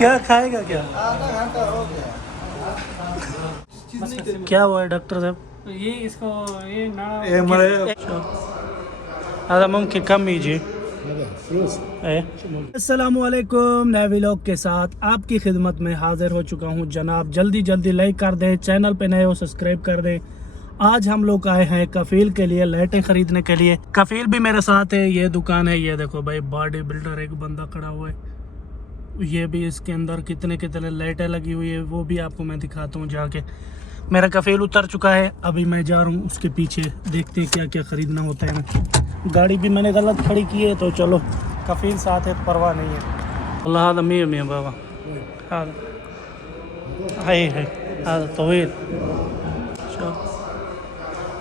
आधा घंटा हो गया। क्या हुआ है डॉक्टर साहब? ये इसको ये ना आधा मुमकिन कम कीजिए। अस्सलामुअलैकुम, नए व्लॉग के साथ आपकी खिदमत में हाजिर हो चुका हूं जनाब। जल्दी लाइक कर दें, चैनल पे नए हो सब्सक्राइब कर दें। आज हम लोग आए हैं कफील के लिए लाइटें खरीदने के लिए। कफील भी मेरे साथ है। ये दुकान है, ये देखो भाई, बॉडी बिल्डर एक बंदा खड़ा हुआ है। ये भी इसके अंदर कितने लाइटें लगी हुई है वो भी आपको मैं दिखाता हूँ जाके। मेरा कफील उतर चुका है, अभी मैं जा रहा हूँ उसके पीछे, देखते हैं क्या क्या ख़रीदना होता है ना। गाड़ी भी मैंने गलत खड़ी की है, तो चलो कफील साथ है, परवाह नहीं है। अल्लाह अमीर मियाँ बाबा हाँ है तवील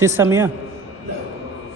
900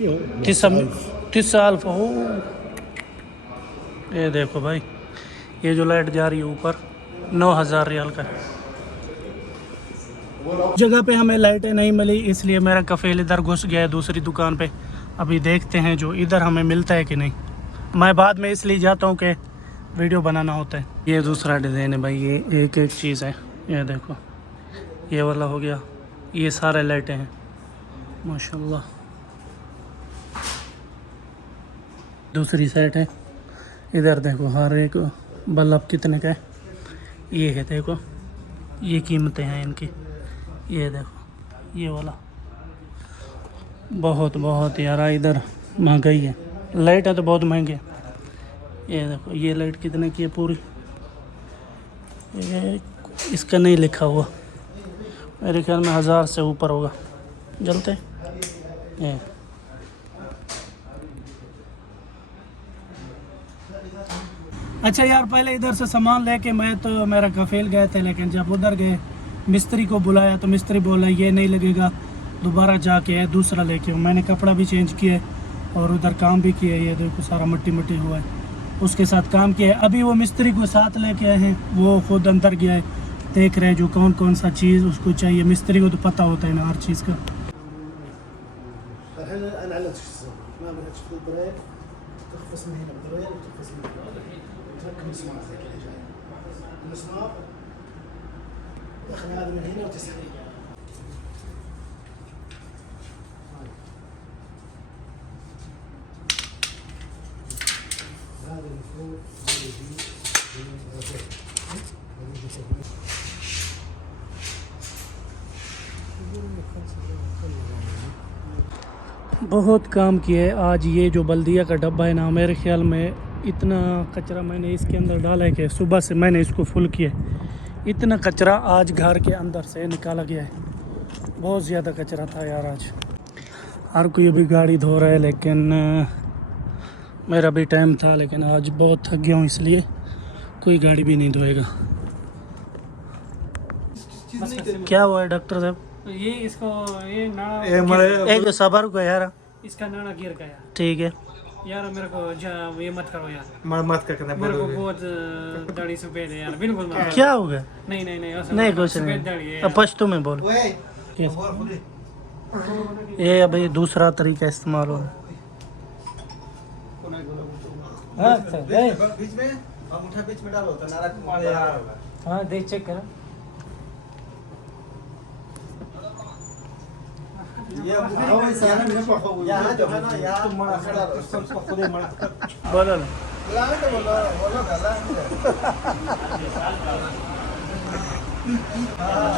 9,000 ये देखो भाई, ये जो लाइट जा रही है ऊपर 9,000 रियाल का है। जगह पे हमें लाइटें नहीं मिली, इसलिए मेरा कफील इधर घुस गया है दूसरी दुकान पे। अभी देखते हैं जो इधर हमें मिलता है कि नहीं। मैं बाद में इसलिए जाता हूँ कि वीडियो बनाना होता है। ये दूसरा डिज़ाइन है भाई, ये एक चीज़ है। ये देखो, ये वाला हो गया, ये सारे लाइटें हैं माशाल्लाह। दूसरी साइड है, इधर देखो हर एक बल्ब कितने का है। ये है देखो, ये कीमतें हैं इनकी। ये देखो ये वाला बहुत यार, इधर महंगाई है। लाइट है तो बहुत महंगे। ये देखो ये लाइट कितने की है पूरी, ये इसका नहीं लिखा हुआ, मेरे ख्याल में 1000 से ऊपर होगा जलते। ये अच्छा यार, पहले इधर से सामान लेके मैं तो मेरा कफील गए थे, लेकिन जब उधर गए मिस्त्री को बुलाया तो मिस्त्री बोला ये नहीं लगेगा, दोबारा जाके दूसरा लेके। मैंने कपड़ा भी चेंज किया और उधर काम भी किया। ये देखो सारा मिट्टी हुआ है, उसके साथ काम किया है। अभी वो मिस्त्री को साथ लेके आए हैं, वो खुद अंदर गया है, देख रहे हैं जो कौन सा चीज़ उसको चाहिए। मिस्त्री को तो पता होता है ना हर चीज़ का। बहुत काम किया है आज। ये जो बल्दिया का डब्बा है ना, मेरे ख्याल में इतना कचरा मैंने इसके अंदर डाला है कि सुबह से मैंने इसको फुल किया। इतना कचरा आज घर के अंदर से निकाला गया है। बहुत ज़्यादा कचरा था यार आज। हर कोई अभी गाड़ी धो रहा है, लेकिन मेरा भी टाइम था, लेकिन आज बहुत थक गया हूँ, इसलिए कोई गाड़ी भी नहीं धोएगा। क्या हुआ है डॉक्टर साहब? ये इसको ये ना एक सबर को यार, इसका नाना गिर गया ठीक है यार। मेरे को ये मत करो यार, मत करना। मेरे को बहुत दाढ़ी सफेद है यार, बिल्कुल मत। क्या हो गया? नहीं नहीं कुछ सफेद दाढ़ी नहीं, है। अब पश्तो में बोल। ये अभी दूसरा तरीका इस्तेमाल हो रहा है। बीच में अंगूठा बीच में डालो तो नारा यार। हाँ देख चेक करो। ये यहाँ जो है ना, यहाँ सबको खुद ही मना बोलो ना।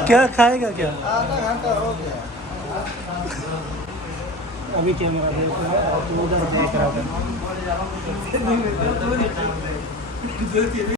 क्या खाएगा क्या? आधा घंटा हो गया। अभी कैमरा देख रहा है और तू उधर देख रहा है।